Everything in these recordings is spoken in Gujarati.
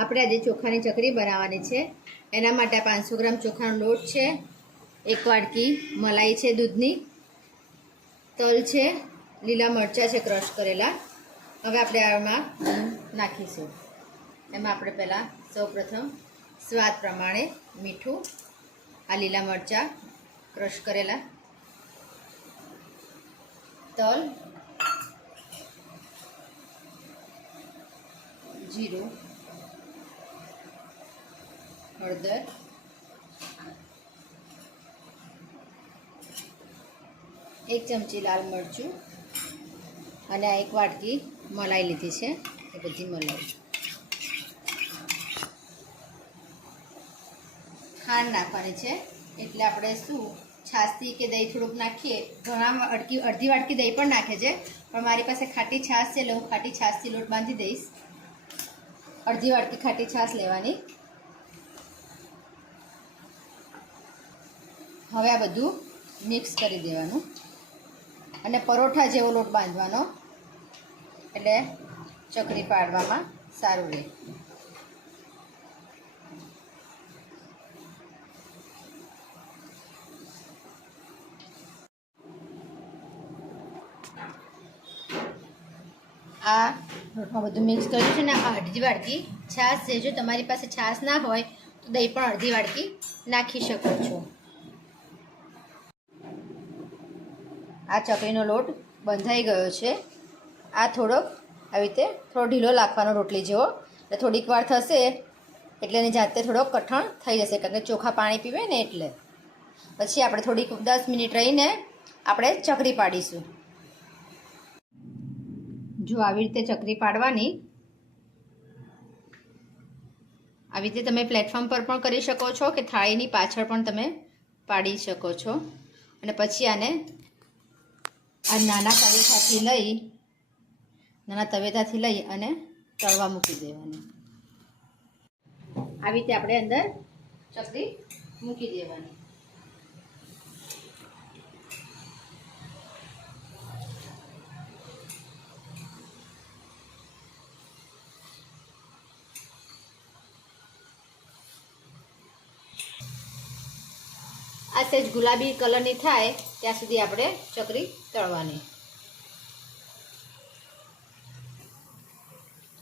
આપણે આજે ચોખાની ચકરી બનાવવાની છે। એના માટે 500 ગ્રામ ચોખાનો લોટ છે, 1 વાટકી મલાઈ છે દૂધની, તલ છે, લીલા મરચાં છે ક્રશ કરેલા। હવે આપણે આમાં નાખીશું। એમાં આપણે પહેલાં સૌપ્રથમ સ્વાદ પ્રમાણે મીઠું, આ લીલા મરચાં ક્રશ કરેલા, તલ, જીરું, હળદર, એક ચમચી લાલ મરચું અને આ 1 વાટકી મલાઈ લીધી છે। એ બધી મલાઈ, ખાંડ નાખવાની છે। એટલે આપણે શું છાશથી કે દહીં થોડુંક નાખીએ, ઘણા અડધી વાટકી દહીં પણ નાખે છે, પણ મારી પાસે ખાટી છાશ છે એટલે હું ખાટી છાશથી લોટ બાંધી દઈશ। અડધી વાટકી ખાટી છાશ લેવાની। હવે આ બધું મિક્સ કરી દેવાનું અને પરોઠા જેવો લોટ બાંધવાનો, એટલે ચકરી પાડવામાં સારું રહે। આ લોટમાં બધું મિક્સ કર્યું છે ને આ અડધી વાટકી છાશ છે। જો તમારી પાસે છાશ ના હોય તો દહીં પણ અડધી વાટકી નાખી શકો છો। આ ચકરીનો લોટ બંધાઈ ગયો છે। આ થોડોક આવી રીતે થોડો ઢીલો રાખવાનો રોટલી જેવો, એટલે થોડીક વાર થશે એટલે એની જાતે થોડોક કઠણ થઈ જશે, કારણ કે ચોખા પાણી પીવે ને એટલે। પછી આપણે થોડીક 10 મિનિટ રહીને આપણે ચકરી પાડીશું। જો આવી રીતે ચકરી પાડવાની, આવી રીતે તમે પ્લેટફોર્મ પર પણ કરી શકો છો કે થાળીની પાછળ પણ તમે પાડી શકો છો। અને પછી આને આ નાના તવેથાથી લઈ અને તળવા મૂકી દેવાની। આવી રીતે આપણે અંદર ચકરી મૂકી દેવાની। આ સહેજ ગુલાબી કલરની થાય ત્યાં સુધી આપણે ચકરી તળવાની।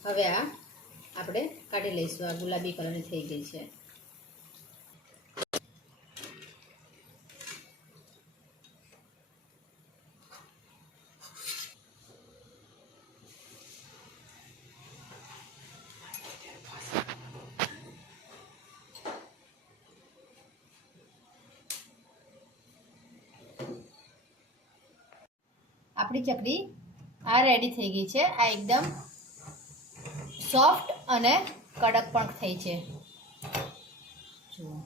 હવે આ આપણે કાઢી લઈશું। આ ગુલાબી કલરની થઈ ગઈ છે। આપણી ચકરી આ રેડી થઈ ગઈ છે। આ એકદમ સોફ્ટ અને કડક પણ થઈ છે। જુઓ।